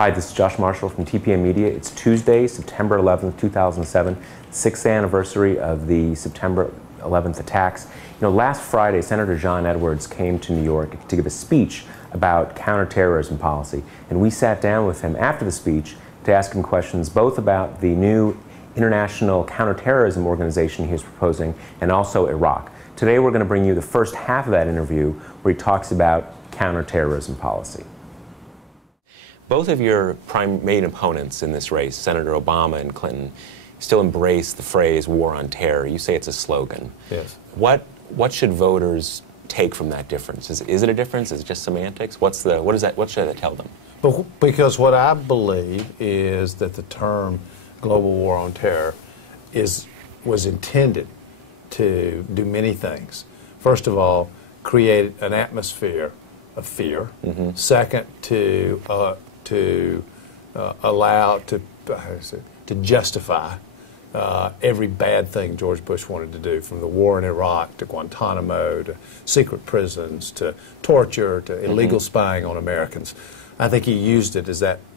Hi, this is Josh Marshall from TPM Media. It's Tuesday, September 11th, 2007, 6th anniversary of the September 11th attacks. You know, last Friday, Senator John Edwards came to New York to give a speech about counterterrorism policy, and we sat down with him after the speech to ask him questions both about the new international counterterrorism organization he is proposing and also Iraq. Today we're going to bring you the first half of that interview where he talks about counterterrorism policy. Both of your main opponents in this race, Senator Obama and Clinton, still embrace the phrase war on terror. You say it's a slogan. Yes. What should voters take from that difference? Is it a difference? Is it just semantics? What should that tell them? Because what I believe is that the term global war on terror was intended to do many things. First of all, create an atmosphere of fear. Mm-hmm. Second, to justify every bad thing George Bush wanted to do, from the war in Iraq to Guantanamo to secret prisons to torture to illegal spying on Americans. I think he used it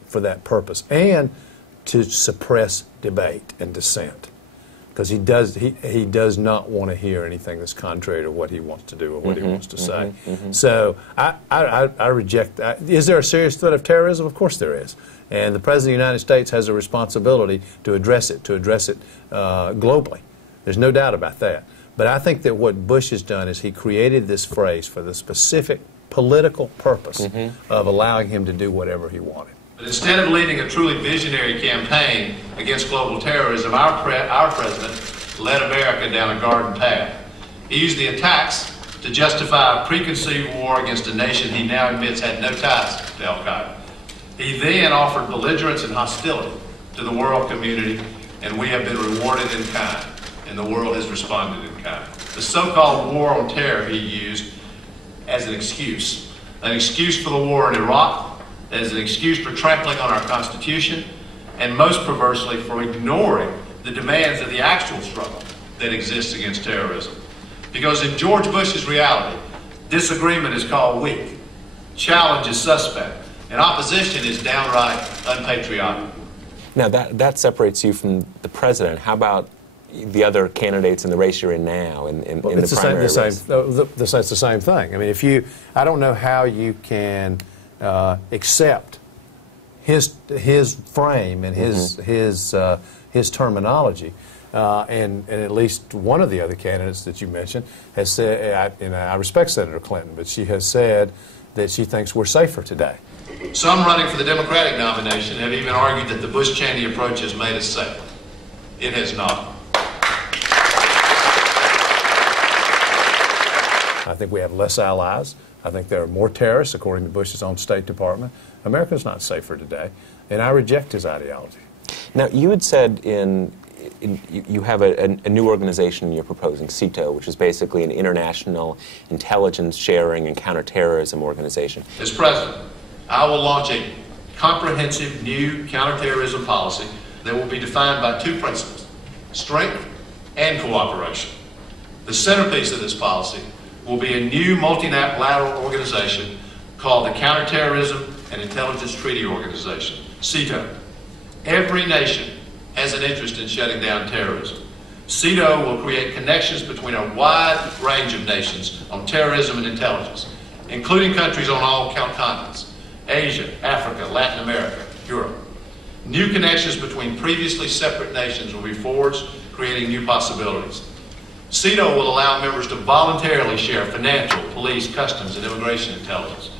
for that purpose, and to suppress debate and dissent, because he does not want to hear anything that's contrary to what he wants to do or what he wants to say. So I reject that. Is there a serious threat of terrorism? Of course there is. And the President of the United States has a responsibility to address it globally. There's no doubt about that. But I think that what Bush has done is he created this phrase for the specific political purpose of allowing him to do whatever he wanted. But instead of leading a truly visionary campaign against global terrorism, our president led America down a garden path. He used the attacks to justify a preconceived war against a nation he now admits had no ties to Al-Qaeda. He then offered belligerence and hostility to the world community, and we have been rewarded in kind, and the world has responded in kind. The so-called war on terror he used as an excuse for the war in Iraq, as an excuse for trampling on our Constitution, and most perversely for ignoring the demands of the actual struggle that exists against terrorism. Because in George Bush's reality, disagreement is called weak, challenge is suspect, and opposition is downright unpatriotic. Now that separates you from the president. How about the other candidates in the race you're in now, in the primary race? It's the same thing. I mean, I don't know how you can accept his frame and his terminology, and at least one of the other candidates that you mentioned has said, and I respect Senator Clinton, but she has said that she thinks we're safer today. Some running for the Democratic nomination have even argued that the Bush-Cheney approach has made us safer. It has not. I think we have less allies. I think there are more terrorists, according to Bush's own State Department. America's not safer today, and I reject his ideology. Now, you had said you have a new organization you're proposing, CETO, which is basically an international intelligence sharing and counterterrorism organization. As president, I will launch a comprehensive new counterterrorism policy that will be defined by two principles: strength and cooperation. The centerpiece of this policy will be a new multilateral organization called the Counterterrorism and Intelligence Treaty Organization, CETO. Every nation has an interest in shutting down terrorism. CETO will create connections between a wide range of nations on terrorism and intelligence, including countries on all continents: Asia, Africa, Latin America, Europe. New connections between previously separate nations will be forged, creating new possibilities. CETO will allow members to voluntarily share financial, police, customs, and immigration intelligence.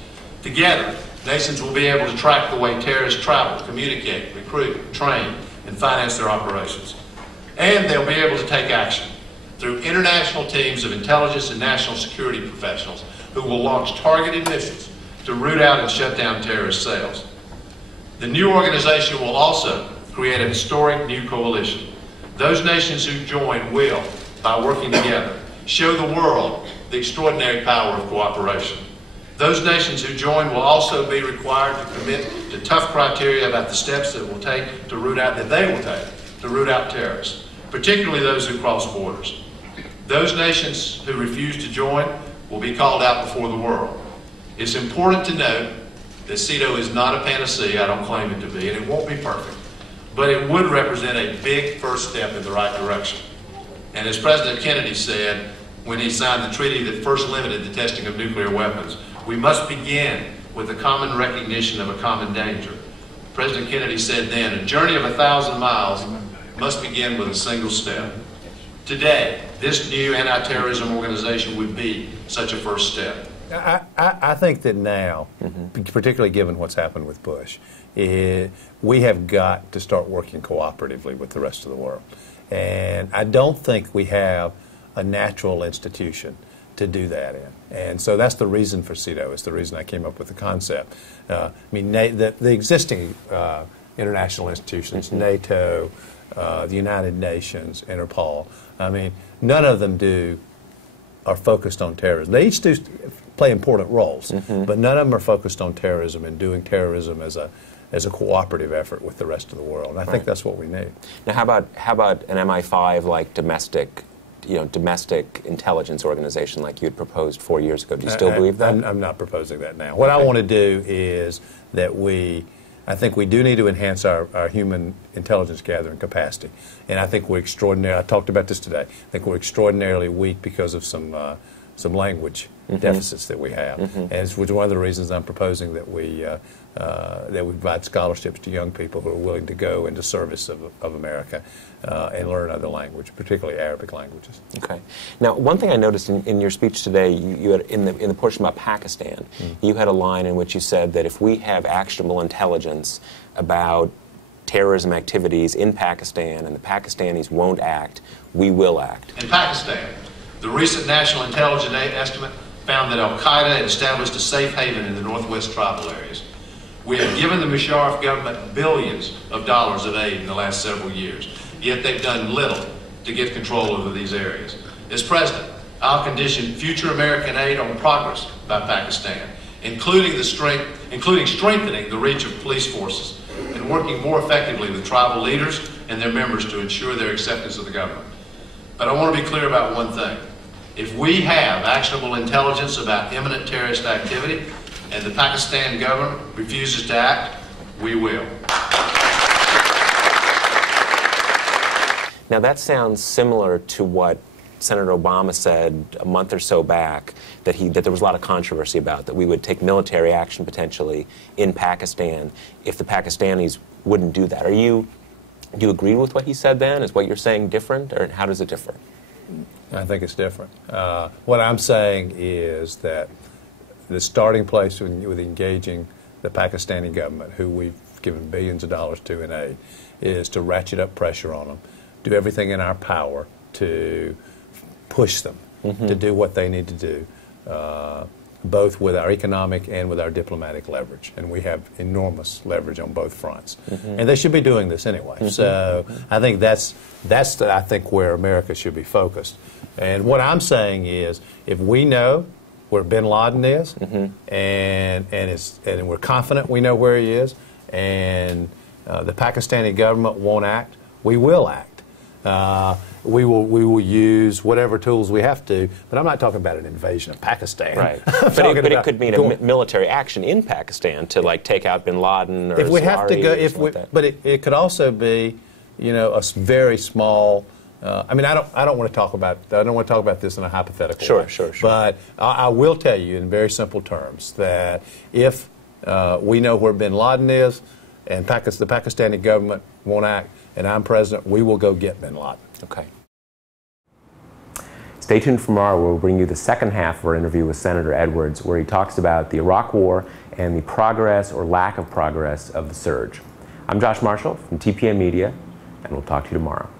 Together, nations will be able to track the way terrorists travel, communicate, recruit, train, and finance their operations. And they'll be able to take action through international teams of intelligence and national security professionals who will launch targeted missions to root out and shut down terrorist cells. The new organization will also create a historic new coalition. Those nations who join will, by working together, show the world the extraordinary power of cooperation. Those nations who join will also be required to commit to tough criteria about the steps that will take to root out terrorists, particularly those who cross borders. Those nations who refuse to join will be called out before the world. It's important to note that CEDAW is not a panacea. I don't claim it to be, and it won't be perfect. But it would represent a big first step in the right direction. And as President Kennedy said when he signed the treaty that first limited the testing of nuclear weapons, we must begin with the common recognition of a common danger. President Kennedy said then, a journey of 1,000 miles must begin with a single step. Today, this new anti-terrorism organization would be such a first step. I think that now, particularly given what's happened with Bush, we have got to start working cooperatively with the rest of the world. And I don't think we have a natural institution to do that in. And so that's the reason for CEDAW. It's the reason I came up with the concept. I mean, the existing international institutions, NATO, the United Nations, Interpol, I mean, none of them are focused on terrorism. They each do play important roles, but none of them are focused on terrorism and doing terrorism as a cooperative effort with the rest of the world. And I think that's what we need. Now, how about an MI5 like domestic intelligence organization like you had proposed 4 years ago? Do you still believe that? I'm not proposing that now. What I want to do is that I think we do need to enhance our human intelligence gathering capacity. And I think we're I talked about this today, I think we're extraordinarily weak because of some language deficits that we have. And it's one of the reasons I'm proposing that we provide scholarships to young people who are willing to go into service of America and learn other language, particularly Arabic languages. Okay. Now, one thing I noticed in your speech today, you had in the portion about Pakistan, you had a line in which you said that if we have actionable intelligence about terrorism activities in Pakistan and the Pakistanis won't act, we will act. In Pakistan, the recent National Intelligence Estimate found that al-Qaeda had established a safe haven in the northwest tribal areas. We have given the Musharraf government billions of dollars of aid in the last several years, yet they've done little to get control over these areas. As president, I'll condition future American aid on progress by Pakistan, including strengthening the reach of police forces and working more effectively with tribal leaders and their members to ensure their acceptance of the government. But I want to be clear about one thing. If we have actionable intelligence about imminent terrorist activity and the Pakistan government refuses to act, we will. Now that sounds similar to what Senator Obama said a month or so back, that there was a lot of controversy about, that we would take military action potentially in Pakistan if the Pakistanis wouldn't do that. Do you agree with what he said then? Is what you're saying different, or how does it differ? I think it's different. What I'm saying is that the starting place with engaging the Pakistani government, who we've given billions of dollars to in aid, is to ratchet up pressure on them, do everything in our power to push them to do what they need to do, both with our economic and with our diplomatic leverage. And we have enormous leverage on both fronts. And they should be doing this anyway. So I think that's I think where America should be focused. And what I'm saying is, if we know where bin Laden is, and we're confident we know where he is, and the Pakistani government won't act, we will act. We will use whatever tools we have to, but I'm not talking about an invasion of Pakistan. Right. But it could mean a military action in Pakistan to like take out bin Laden or if we have to go. But it could also be, a very small. I mean, I don't want to talk about this in a hypothetical way. Sure. But I will tell you in very simple terms that if we know where bin Laden is, and the Pakistani government won't act, and I'm president, we will go get bin Laden. Okay. Stay tuned for tomorrow, where we'll bring you the second half of our interview with Senator Edwards, where he talks about the Iraq War and the progress or lack of progress of the surge. I'm Josh Marshall from TPM Media, and we'll talk to you tomorrow.